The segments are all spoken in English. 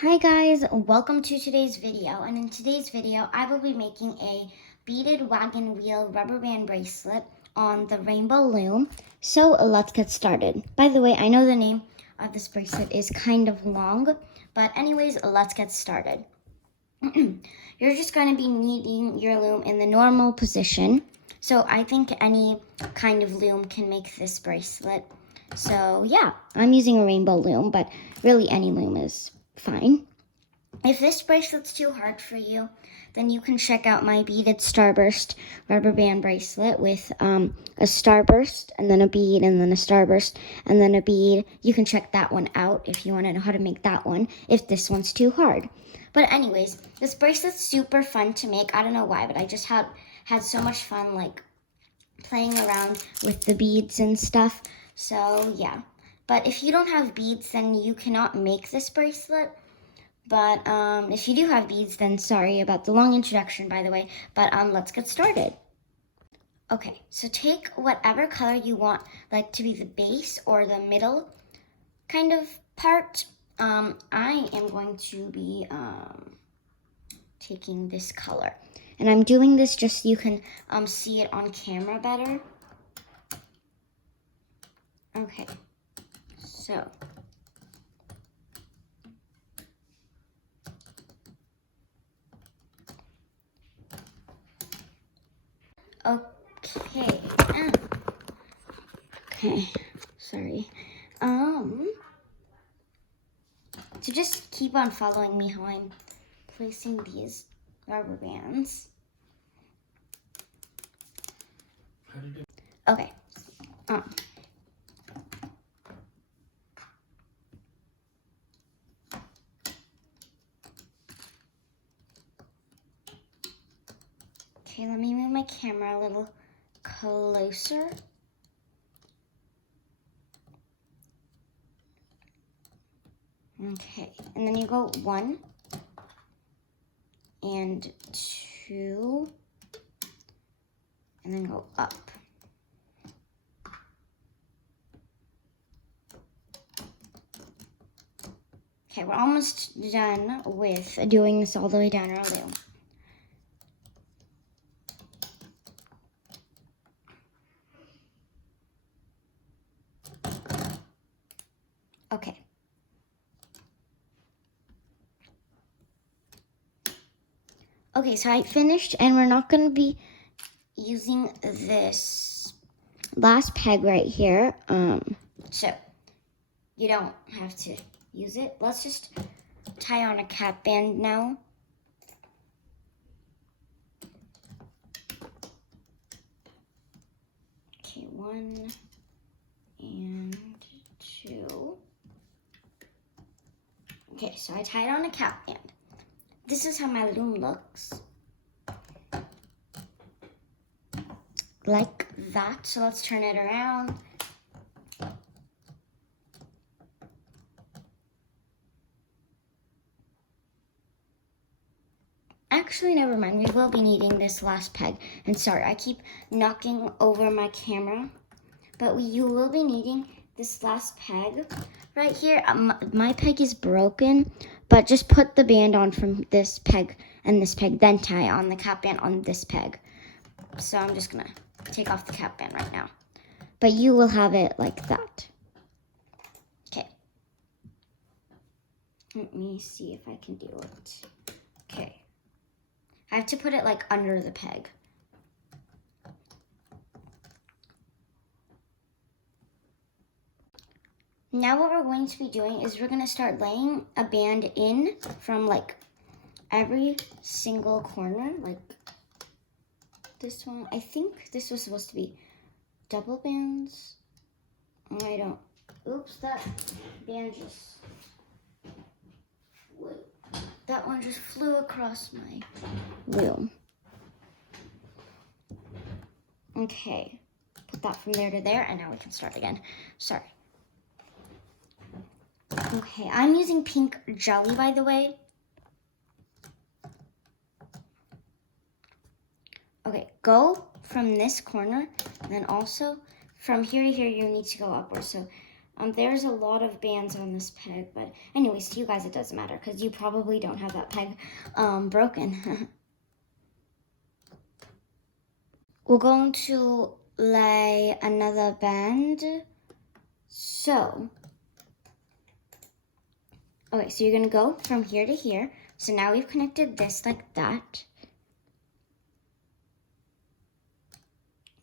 Hi guys, welcome to today's video, and in today's video I will be making a beaded wagon wheel rubber band bracelet on the rainbow loom. So let's get started. By the way, I know the name of this bracelet is kind of long, but anyways, let's get started. You're just going to be kneading your loom in the normal position. So I think any kind of loom can make this bracelet. So yeah, I'm using a rainbow loom, but really any loom is fine. If this bracelet's too hard for you, then you can check out my beaded starburst rubber band bracelet with a starburst and then a bead and then a starburst and then a bead. You can check that one out if you want to know how to make that one, if this one's too hard. But anyways, this bracelet's super fun to make. I don't know why, but I just had so much fun like playing around with the beads and stuff. So yeah. But if you don't have beads, then you cannot make this bracelet. But if you do have beads, then sorry about the long introduction, by the way. But let's get started. Okay, so take whatever color you want, like to be the base or the middle kind of part. I am going to be taking this color. And I'm doing this just so you can see it on camera better. Okay, so okay. Okay, sorry. So just keep on following me how I'm placing these rubber bands. Okay. Okay, let me move my camera a little closer. Okay, and then you go 1 and 2, and then go up. Okay, we're almost done with doing this all the way down our loom. Okay. Okay, so I finished, and we're not going to be using this last peg right here. So you don't have to use it. Let's just tie on a cap band now. Okay, 1 and 2. Okay, so I tied on a cap band. This is how my loom looks. Like that. So let's turn it around. Actually, never mind. We will be needing this last peg. And sorry, I keep knocking over my camera. But you will be needing this last peg right here. My peg is broken, but just put the band on from this peg and this peg, then tie on the cap band on this peg. So I'm just gonna take off the cap band right now. But you will have it like that. Okay. Let me see if I can do it. Okay. I have to put it like under the peg. Now what we're going to be doing is we're going to start laying a band in from like every single corner, like this one. I think this was supposed to be double bands. I don't. Oops, that band just flew. That one just flew across my loom. Okay, put that from there to there, and now we can start again. Sorry. Okay, I'm using pink jelly, by the way. Okay, go from this corner, and then also from here to here, you need to go upwards. So There's a lot of bands on this peg, but anyways, to you guys it doesn't matter because you probably don't have that peg broken. We're going to lay another band. So, okay, so you're gonna go from here to here. So now we've connected this like that.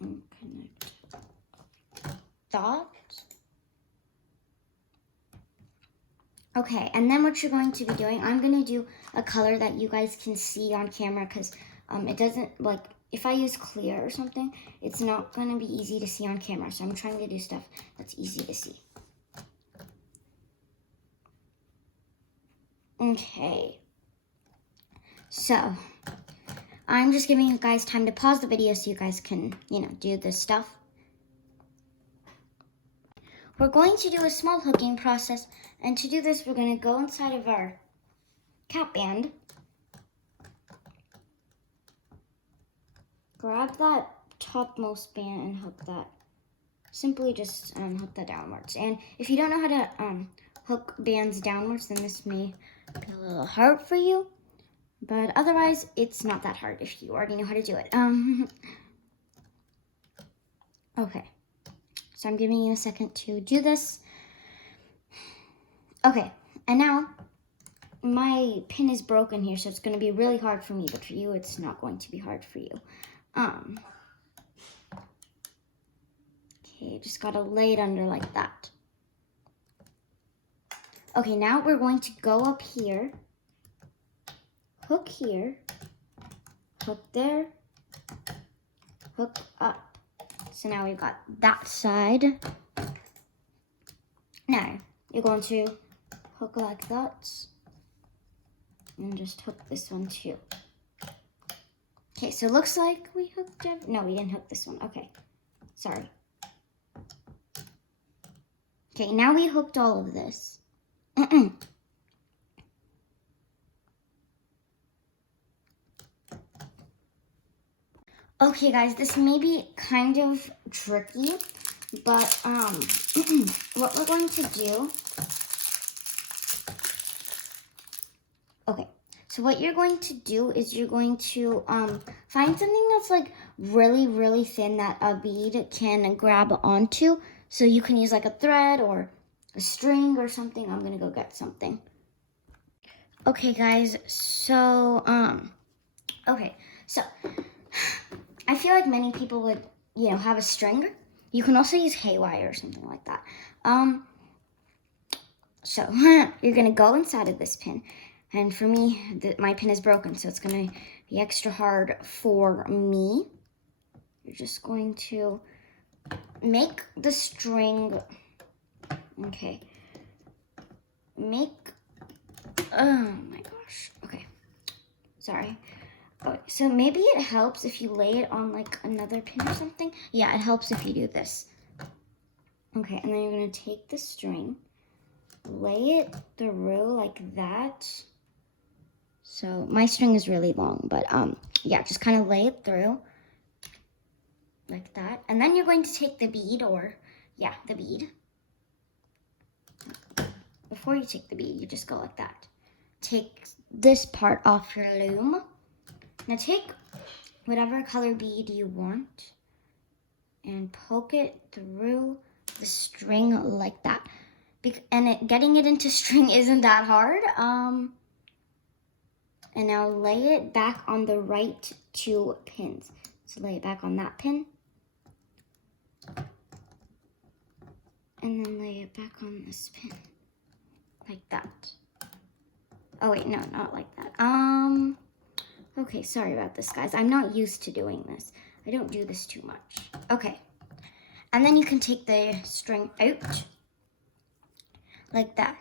And connect that. Okay, and then what you're going to be doing, I'm gonna do a color that you guys can see on camera because it doesn't, like, if I use clear or something, it's not gonna be easy to see on camera. So I'm trying to do stuff that's easy to see. Okay. So, I'm just giving you guys time to pause the video so you guys can, do this stuff. We're going to do a small hooking process, and to do this, we're going to go inside of our cap band, grab that topmost band and hook that. Simply just hook that downwards. And if you don't know how to hook bands downwards, then this may be a little hard for you. But otherwise, it's not that hard if you already know how to do it. Okay. So I'm giving you a second to do this. Okay. And now, my pin is broken here, so it's going to be really hard for me. But for you, it's not going to be hard for you. Okay, just got to lay it under like that. Okay, now we're going to go up here. Hook here, hook there, hook up. So now we've got that side. Now, you're going to hook like that, and just hook this one too. Okay, so it looks like we hooked it. No, we didn't hook this one. Okay, sorry. Okay, now we hooked all of this. Okay, guys, this may be kind of tricky, but what we're going to do. Okay, so what you're going to do is you're going to find something that's like really, really thin that a bead can grab onto. So you can use like a thread or a string or something. I'm gonna go get something. Okay, guys, so okay, so I feel like many people would, have a string. You can also use haywire or something like that. So you're gonna go inside of this pin, and for me, my pin is broken, so it's gonna be extra hard for me. You're just going to make the string. Okay. Oh my gosh. Okay. Sorry. Okay, so maybe it helps if you lay it on like another pin or something. Yeah, it helps if you do this. Okay, and then you're going to take the string, lay it through like that. So my string is really long, but yeah, just kind of lay it through like that. And then you're going to take the bead the bead. Before you take the bead, you just go like that. Take this part off your loom. Now take whatever color bead you want and poke it through the string like that. And getting it into string isn't that hard. And now lay it back on the right two pins. So lay it back on that pin. And then lay it back on this pin. Like that. Oh wait, no, not like that. Okay, sorry about this, guys. I'm not used to doing this. I don't do this too much. Okay. And then you can take the string out. Like that.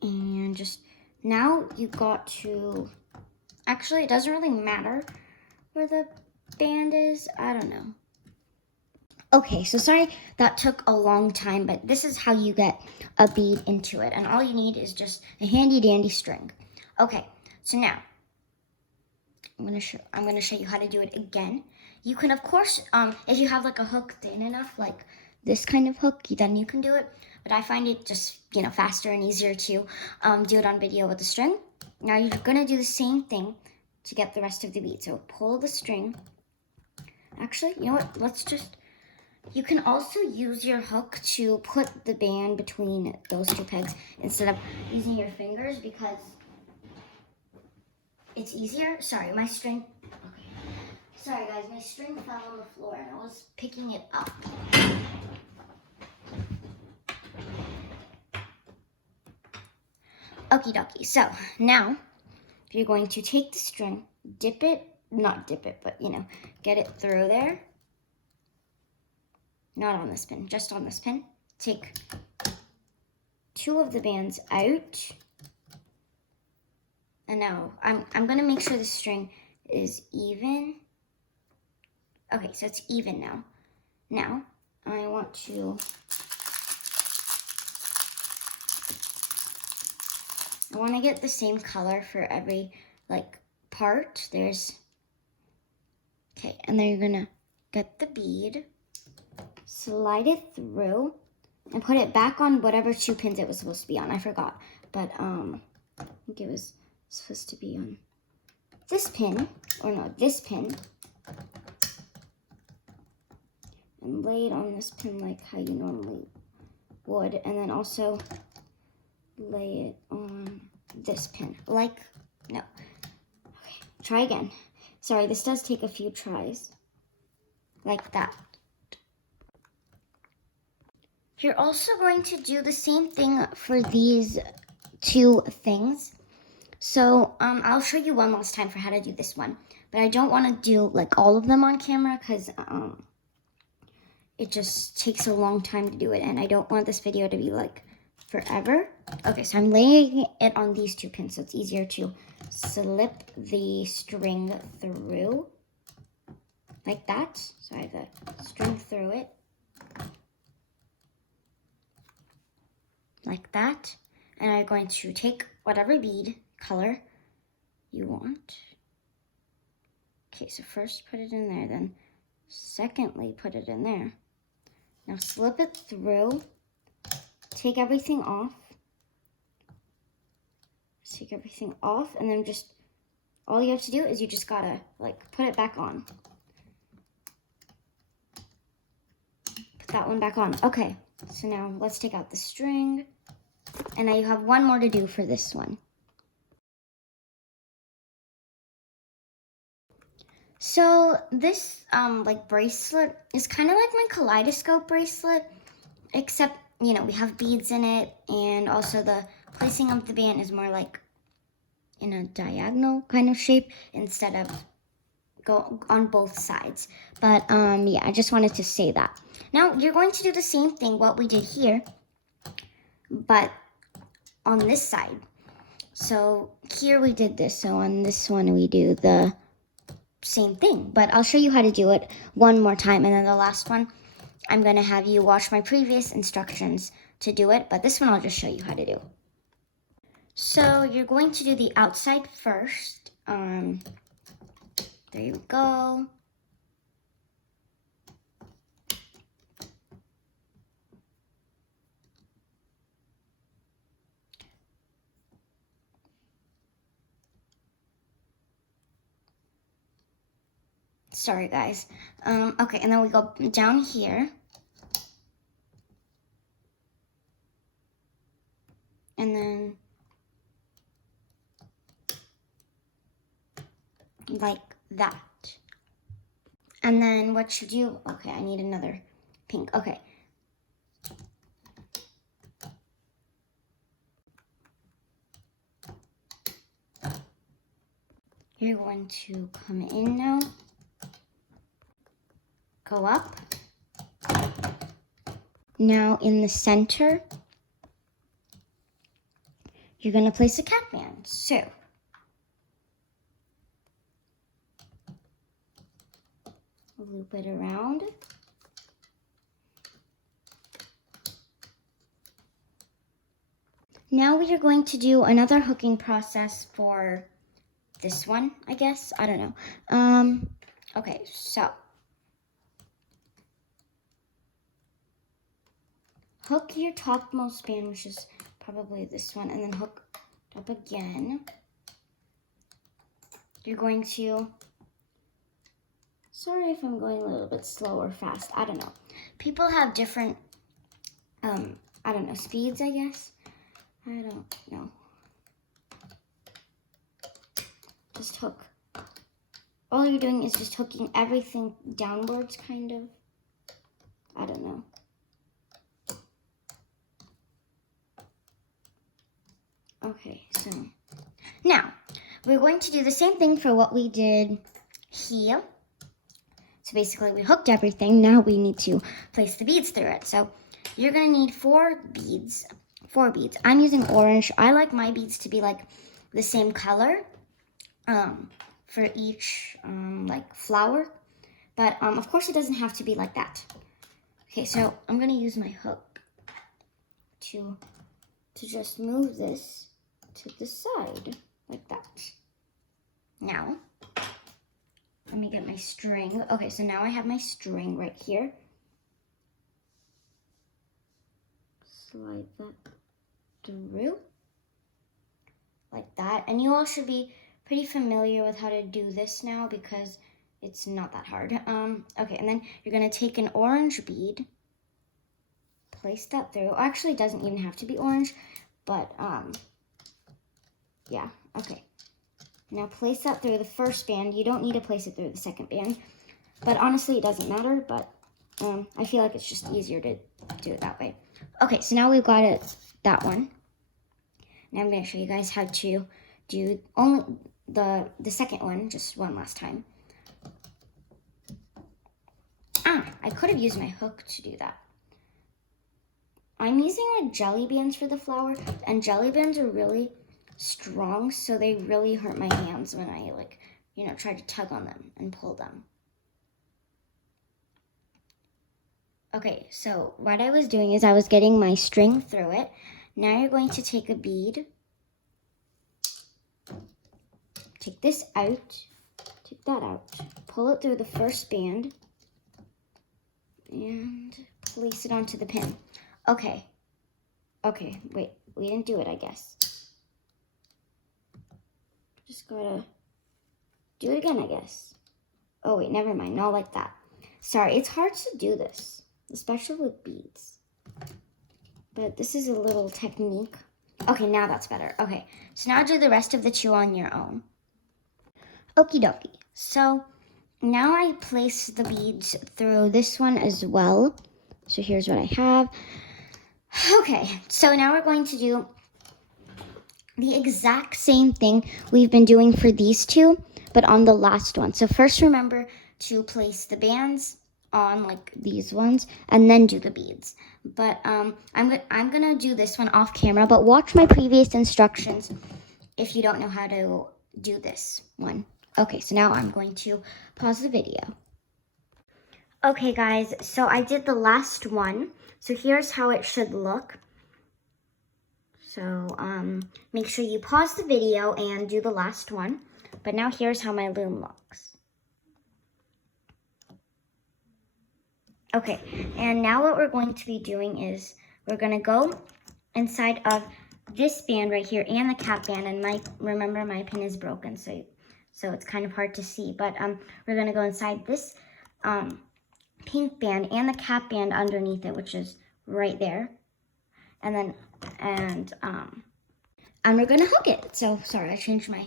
And just, now you got to, actually it doesn't really matter where the band is. I don't know. Okay, so sorry that took a long time, but this is how you get a bead into it. And all you need is just a handy dandy string. Okay, so now I'm gonna show you how to do it again. You can, of course, if you have like a hook thin enough, like this kind of hook, then you can do it. But I find it just, faster and easier to do it on video with the string. Now you're gonna do the same thing to get the rest of the bead. So pull the string. Actually, you know what? You can also use your hook to put the band between those two pegs instead of using your fingers because it's easier. Sorry, my string. Okay. Sorry guys, my string fell on the floor and I was picking it up. Okie dokie. So now you're going to take the string, not dip it, but get it through there. Not on this pin, just on this pin. Take 2 of the bands out. And now I'm gonna make sure the string is even. Okay, so it's even now. Now I want to get the same color for every part. Okay, and then you're gonna get the bead, slide it through, and put it back on whatever 2 pins it was supposed to be on. I forgot, but I think it was supposed to be on this pin, or no, this pin, and lay it on this pin like how you normally would, and then also lay it on this pin, no. Okay, try again. Sorry, this does take a few tries, like that. You're also going to do the same thing for these 2 things. So I'll show you one last time for how to do this one, but I don't want to do all of them on camera because it just takes a long time to do it, and I don't want this video to be forever. Okay, so I'm laying it on these 2 pins, so it's easier to slip the string through like that. So I have the string through it like that, and I'm going to take whatever bead color you want. Okay, so first put it in there, then secondly put it in there. Now slip it through, take everything off, and then just, all you have to do is you just gotta put it back on. Put that one back on. Okay, so now let's take out the string, and now you have one more to do for this one. So this bracelet is kind of like my kaleidoscope bracelet, except we have beads in it, and also the placing of the band is more in a diagonal kind of shape instead of go on both sides. But yeah, I just wanted to say that. Now you're going to do the same thing what we did here, but on this side. So here we did this, so on this one we do the same thing, but I'll show you how to do it one more time, and then the last one I'm gonna have you watch my previous instructions to do it, but this one I'll just show you how to do. So you're going to do the outside first. There you go. Sorry guys. Okay, and then we go down here. And then like that. And then what you do, okay, I need another pink. Okay. You're going to come in now. Go up. Now in the center, you're going to place a cap band. So loop it around. Now we are going to do another hooking process for this one, I guess. I don't know. Okay, so hook your topmost band, which is probably this one, and then hook up again. You're going to, sorry if I'm going a little bit slow or fast, I don't know. People have different, I don't know, speeds, I guess. I don't know. Just hook. All you're doing is just hooking everything downwards, kind of. I don't know. Okay, so now we're going to do the same thing for what we did here. So basically we hooked everything. Now we need to place the beads through it. So you're gonna need 4 beads. 4 beads. I'm using orange. I like my beads to be like the same color for each like flower. But of course it doesn't have to be like that. Okay, so I'm gonna use my hook to just move this to the side like that. Now, let me get my string. Okay, so now I have my string right here. Slide that through like that. And you all should be pretty familiar with how to do this now because it's not that hard. Okay, and then you're gonna take an orange bead, place that through. Actually, it doesn't even have to be orange, but yeah, okay. Now place that through the first band. You don't need to place it through the second band, but honestly, it doesn't matter, but I feel like it's just easier to do it that way. Okay, so now we've got it, that one. Now I'm gonna show you guys how to do only the second one, just one last time. I could have used my hook to do that. I'm using like jelly bands for the flower, and jelly bands are really strong, so they really hurt my hands when I like, you know, try to tug on them and pull them. Okay, so what I was doing is I was getting my string through it. Now you're going to take a bead, take this out, take that out, pull it through the first band, and place it onto the pin. Okay, wait, we didn't do it, I guess. Just gotta do it again, I guess. Oh wait, never mind, not like that. Sorry, it's hard to do this, especially with beads. But this is a little technique. Okay, now that's better. Okay, so now do the rest of the 2 on your own. Okie dokie. So now I place the beads through this one as well. So here's what I have. Okay, so now we're going to do the exact same thing we've been doing for these 2, but on the last one. So first remember to place the bands on like these ones and then do the beads. But I'm gonna do this one off camera, but watch my previous instructions if you don't know how to do this one. Okay, so now I'm going to pause the video. Okay guys, so I did the last one. So here's how it should look. So make sure you pause the video and do the last one. But now here's how my loom looks. Okay, and now what we're going to be doing is we're going to go inside of this band right here and the cap band. And remember my pin is broken, so it's kind of hard to see. But we're going to go inside this pink band and the cap band underneath it, which is right there. And then and we're gonna hook it. So sorry, I changed my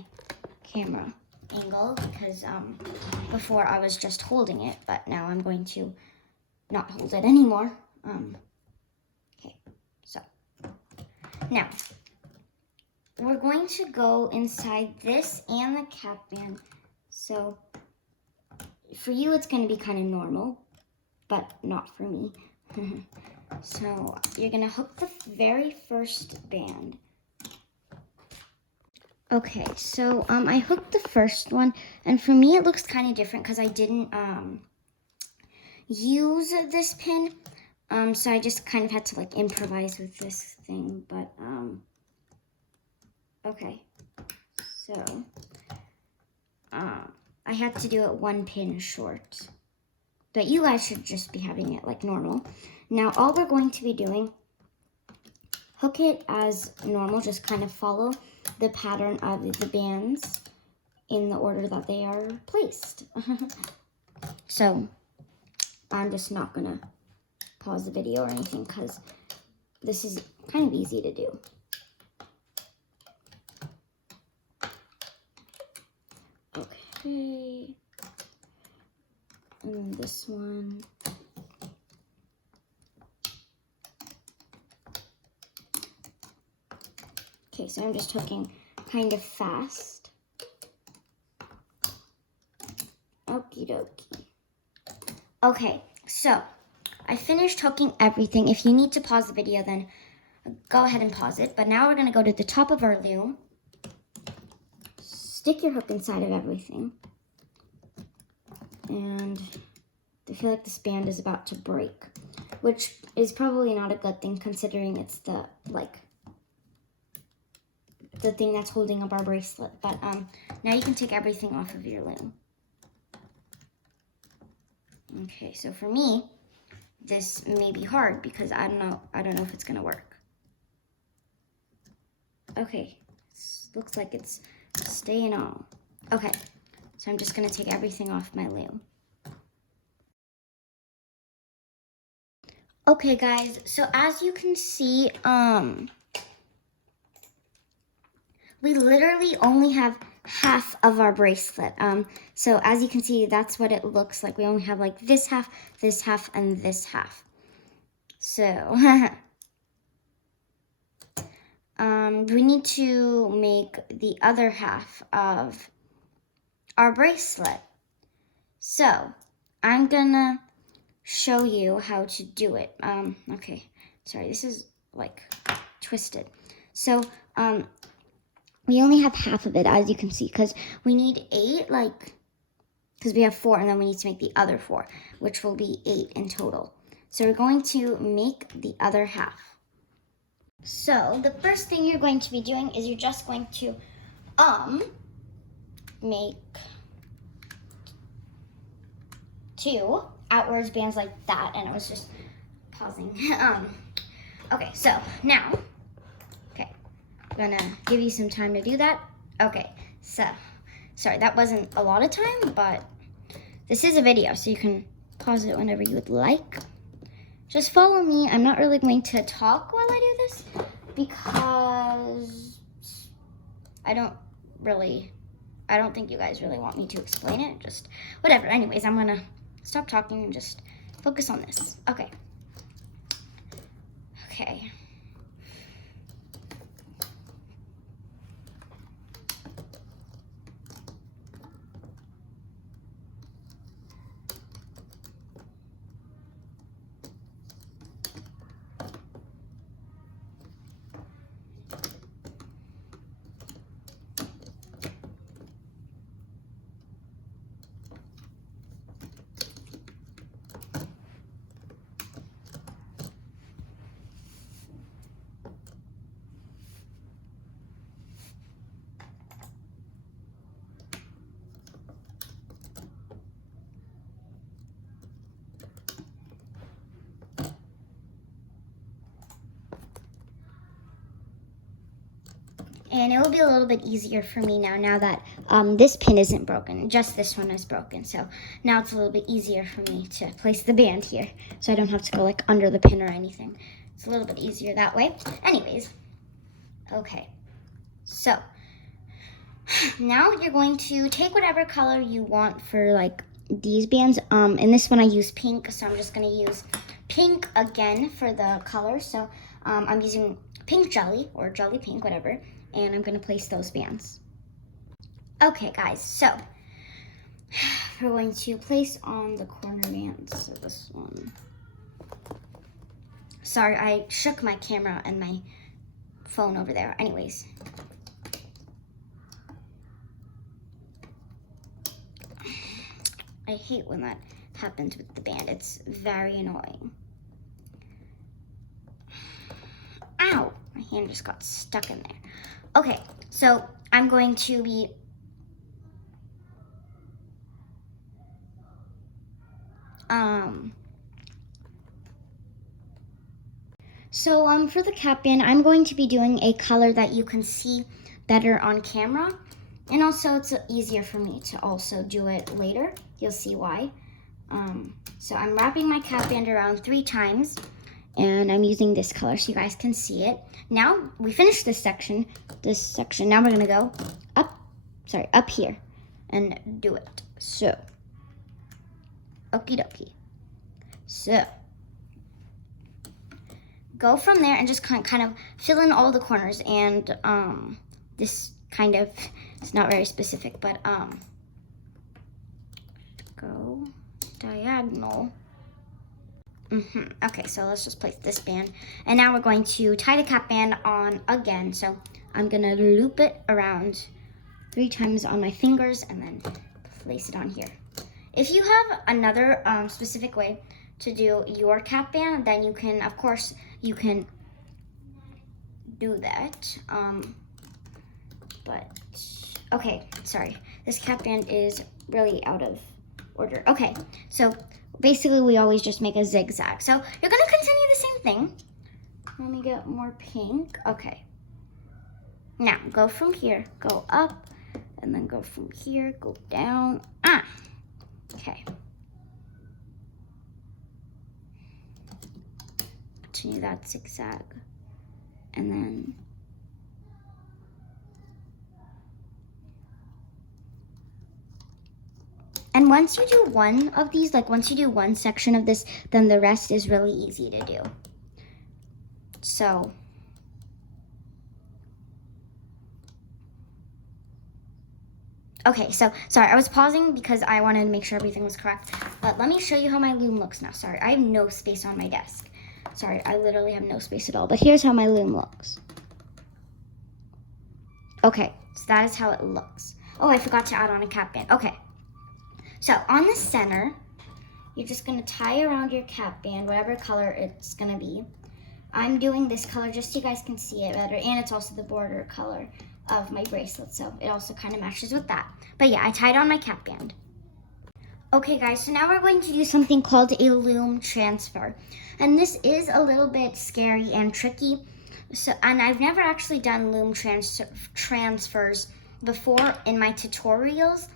camera angle because before I was just holding it, but now I'm going to not hold it anymore. Okay, so now we're going to go inside this and the cap band. So for you, it's going to be kind of normal, but not for me. So you're gonna hook the very first band. Okay, so I hooked the first one, and for me it looks kind of different because I didn't use this pin, so I just kind of had to like improvise with this thing. But okay, so I had to do it 1 pin short, but you guys should just be having it like normal. Now all we're going to be doing hook it as normal, just kind of follow the pattern of the bands in the order that they are placed. So I'm just not gonna pause the video or anything because this is kind of easy to do. Okay, and then this one. Okay, so I'm just hooking kind of fast. Okie dokie. Okay, so I finished hooking everything. If you need to pause the video, then go ahead and pause it. But now we're gonna go to the top of our loom. Stick your hook inside of everything. And I feel like this band is about to break, which is probably not a good thing considering it's the thing that's holding up our bracelet. But now you can take everything off of your loom. Okay, so for me, this may be hard because I don't know if it's gonna work. Okay, looks like it's staying on. Okay, so I'm just gonna take everything off my loom. Okay guys, so as you can see, we literally only have half of our bracelet. So as you can see, that's what it looks like. We only have like this half, and this half. So, we need to make the other half of our bracelet. So, I'm gonna show you how to do it. Okay, sorry, this is like twisted. So, we only have half of it, as you can see, because we need 8, because we have 4, and then we need to make the other 4, which will be 8 in total. So we're going to make the other half. So the first thing you're going to be doing is you're just going to make 2 outwards bands like that, and I was just pausing. Okay, so now, I'm gonna give you some time to do that. Okay, so, sorry, that wasn't a lot of time, but this is a video, so you can pause it whenever you would like. Just follow me. I'm not really going to talk while I do this because I don't think you guys really want me to explain it. Just whatever. Anyways, I'm gonna stop talking and just focus on this. Okay. Okay. And it will be a little bit easier for me now that this pin isn't broken. Just this one is broken. So now it's a little bit easier for me to place the band here. So I don't have to go like under the pin or anything. It's a little bit easier that way. Anyways, okay. So now you're going to take whatever color you want for like these bands. In this one I use pink, so I'm just gonna use pink again for the color. So I'm using pink jelly or jelly pink, whatever. And I'm gonna place those bands. Okay guys, so we're going to place on the corner bands. So this one. Sorry, I shook my camera and my phone over there. Anyways. I hate when that happens with the band. It's very annoying. Ow! My hand just got stuck in there. Okay, so I'm going to be So for the cap band, I'm going to be doing a color that you can see better on camera. And also it's easier for me to also do it later. You'll see why. So I'm wrapping my cap band around 3 times, and I'm using this color so you guys can see it. Now we finished this section. Now we're gonna go up here and do it. So, okie dokie. So, go from there and just kind of fill in all the corners. And this kind of, it's not very specific, but go diagonal. Okay, so let's just place this band. And now we're going to tie the cap band on again. So I'm gonna loop it around 3 times on my fingers and then place it on here. If you have another specific way to do your cap band, then you can, of course, you can do that. But, okay, sorry. This cap band is really out of order. Okay, so basically we always just make a zigzag. So you're gonna continue the same thing. Let me get more pink. Okay. Now, go from here, go up, and then go from here, go down. Okay. Continue that zigzag. And then once you do one of these, like once you do one section of this, then the rest is really easy to do. So okay, so sorry, I was pausing because I wanted to make sure everything was correct. But let me show you how my loom looks now. Sorry, I have no space on my desk. Sorry, I literally have no space at all. But here's how my loom looks. Okay, so that is how it looks. Oh, I forgot to add on a cap band. Okay, so on the center, you're just gonna tie around your cap band, whatever color it's gonna be. I'm doing this color just so you guys can see it better, and it's also the border color of my bracelet, so it also kind of matches with that. But yeah, I tied on my cap band. Okay guys, so now we're going to do something called a loom transfer. And this is a little bit scary and tricky. And I've never actually done loom transfers before in my tutorials.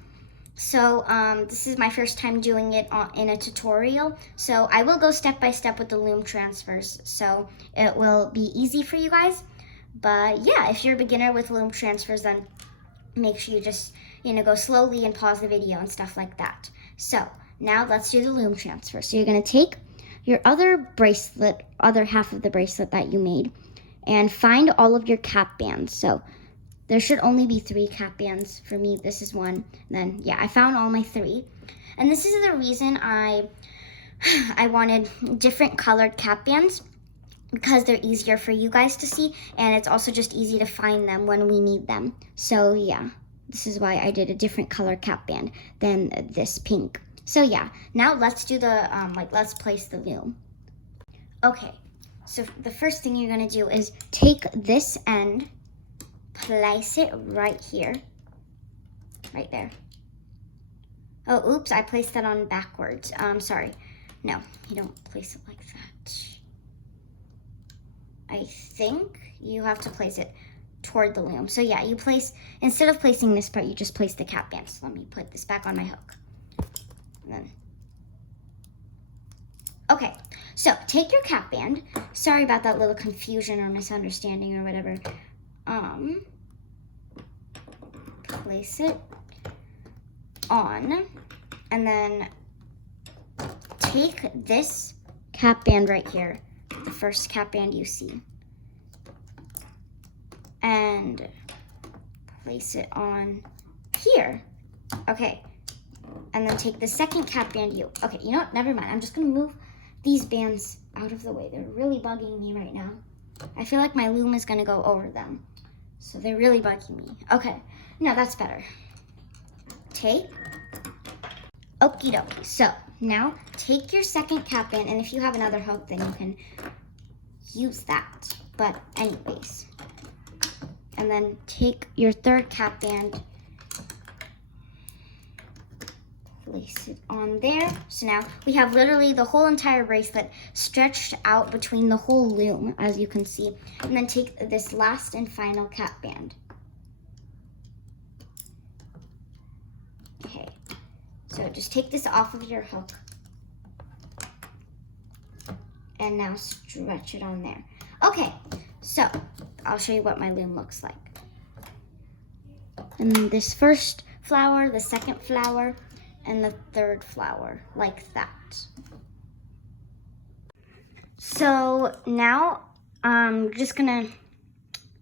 So this is my first time doing it in a tutorial. So I will go step by step with the loom transfers, so it will be easy for you guys. But yeah, if you're a beginner with loom transfers, then make sure you just, go slowly and pause the video and stuff like that. So now let's do the loom transfer. So you're gonna take your other half of the bracelet that you made, and find all of your cap bands. So there should only be 3 cap bands. For me, this is one. And then yeah, I found all my 3. And this is the reason I wanted different colored cap bands, because they're easier for you guys to see, and it's also just easy to find them when we need them. So yeah, this is why I did a different color cap band than this pink. So yeah, now let's do the, let's place the loom. Okay, so the first thing you're gonna do is take this end, place it right here, right there. Oh, oops, I placed that on backwards. Sorry. No, you don't place it like that. I think you have to place it toward the loom. So yeah, instead of placing this part, you just place the cap band. So let me put this back on my hook. And then, okay, so take your cap band. Sorry about that little confusion or misunderstanding or whatever. Place it on, and then take this cap band right here, the first cap band you see, and place it on here. Okay, and then take the second cap band okay, you know what, never mind. I'm just gonna move these bands out of the way. They're really bugging me right now. I feel like my loom is gonna go over them, so they're really bugging me. Okay, no, that's better. Okie dokie. So now take your second cap band, and if you have another hook, then you can use that. But anyways, and then take your third cap band, Place it on there. So now we have literally the whole entire bracelet stretched out between the whole loom, as you can see. And then take this last and final cap band. Okay, so just take this off of your hook. And now stretch it on there. Okay, so I'll show you what my loom looks like. And this first flower, the second flower, and the third flower, like that. So now I'm just gonna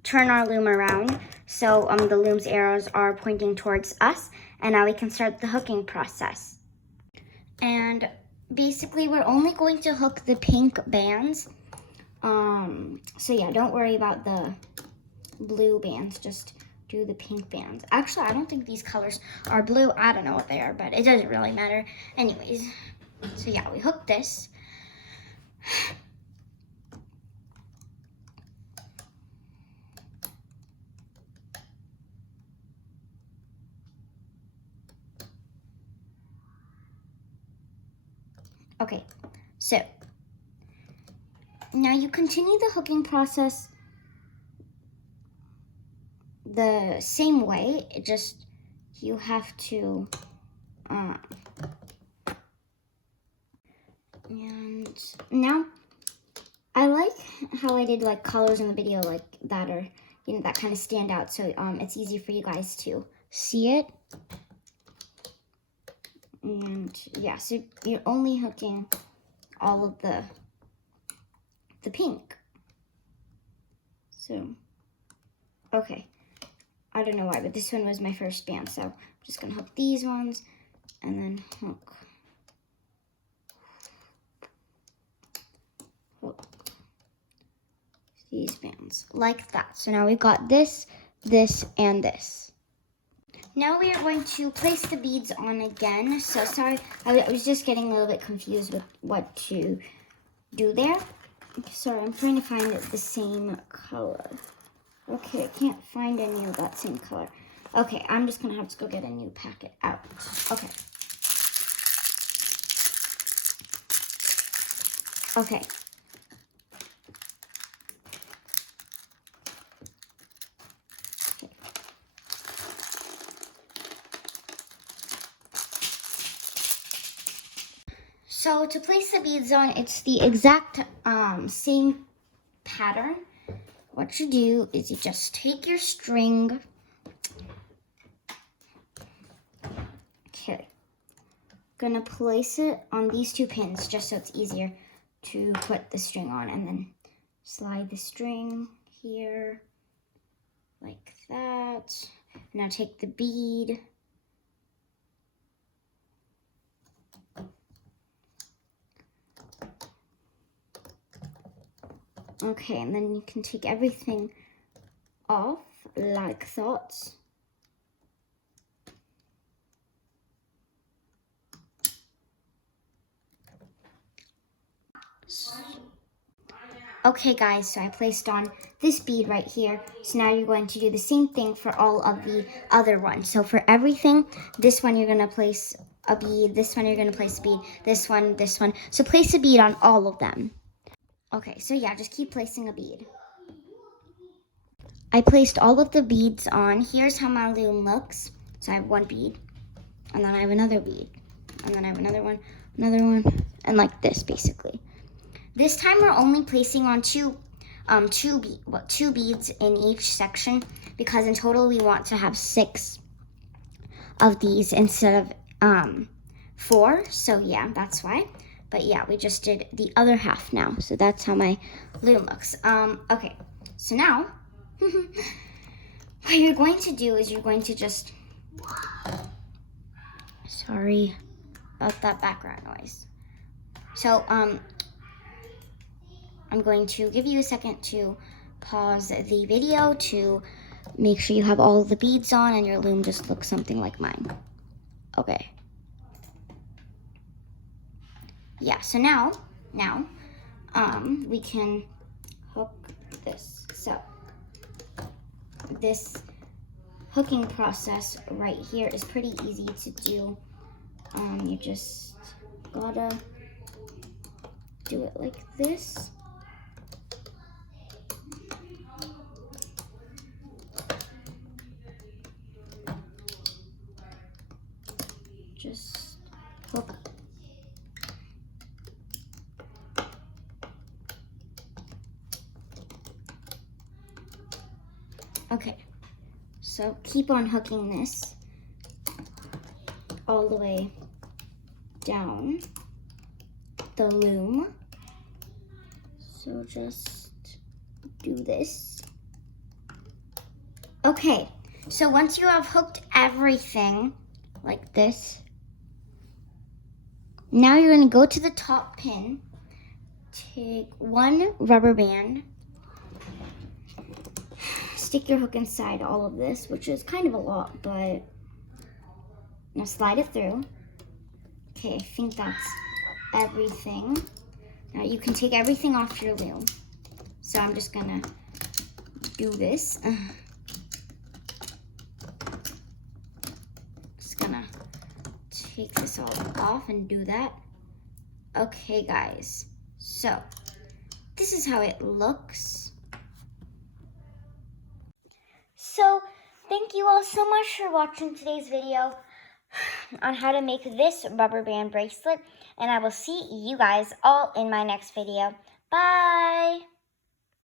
turn our loom around so the loom's arrows are pointing towards us, and now we can start the hooking process. And basically we're only going to hook the pink bands. So yeah, don't worry about the blue bands, just do the pink bands. Actually, I don't think these colors are blue. I don't know what they are, but it doesn't really matter. Anyways, so yeah, we hook this. Okay, so now you continue the hooking process the same way. It just, you have to, and now I like how I did like colors in the video like that, or that kind of stand out, so it's easy for you guys to see it. And yeah, so you're only hooking all of the pink. So, okay. I don't know why, but this one was my first band, so I'm just gonna hook these ones and then hook these bands like that. So now we've got this, this, and this. Now we are going to place the beads on again. So sorry, I was just getting a little bit confused with what to do there. Sorry, I'm trying to find the same color. Okay, I can't find any of that same color. Okay, I'm just gonna have to go get a new packet out. Okay. Okay. So to place the beads on, it's the exact same pattern. What you do is you just take your string. Okay. Gonna place it on these two pins just so it's easier to put the string on, and then slide the string here like that. Now take the bead. Okay, and then you can take everything off like that. Okay guys, so I placed on this bead right here. So now you're going to do the same thing for all of the other ones. So for everything, this one you're gonna place a bead, this one you're gonna place a bead, this one, this one. So place a bead on all of them. Okay, so yeah, just keep placing a bead. I placed all of the beads on. Here's how my loom looks. So I have one bead, and then I have another bead, and then I have another one, and like this basically. This time we're only placing on two beads in each section, because in total we want to have 6 of these instead of 4. So yeah, that's why. But yeah, we just did the other half now. So that's how my loom looks. Okay, so now what you're going to do is you're going to just, sorry about that background noise. So I'm going to give you a second to pause the video to make sure you have all the beads on and your loom just looks something like mine. Okay. Yeah, so now we can hook this. So this hooking process right here is pretty easy to do. You just gotta do it like this. Just hook. Okay, so keep on hooking this all the way down the loom. So just do this. Okay, so once you have hooked everything like this, now you're gonna go to the top pin, take one rubber band, stick your hook inside all of this, which is kind of a lot, but now slide it through. Okay, I think that's everything. Now you can take everything off your loom. So I'm just gonna do this. Just gonna take this all off and do that. Okay, guys, so this is how it looks. So thank you all so much for watching today's video on how to make this rubber band bracelet, and I will see you guys all in my next video. Bye!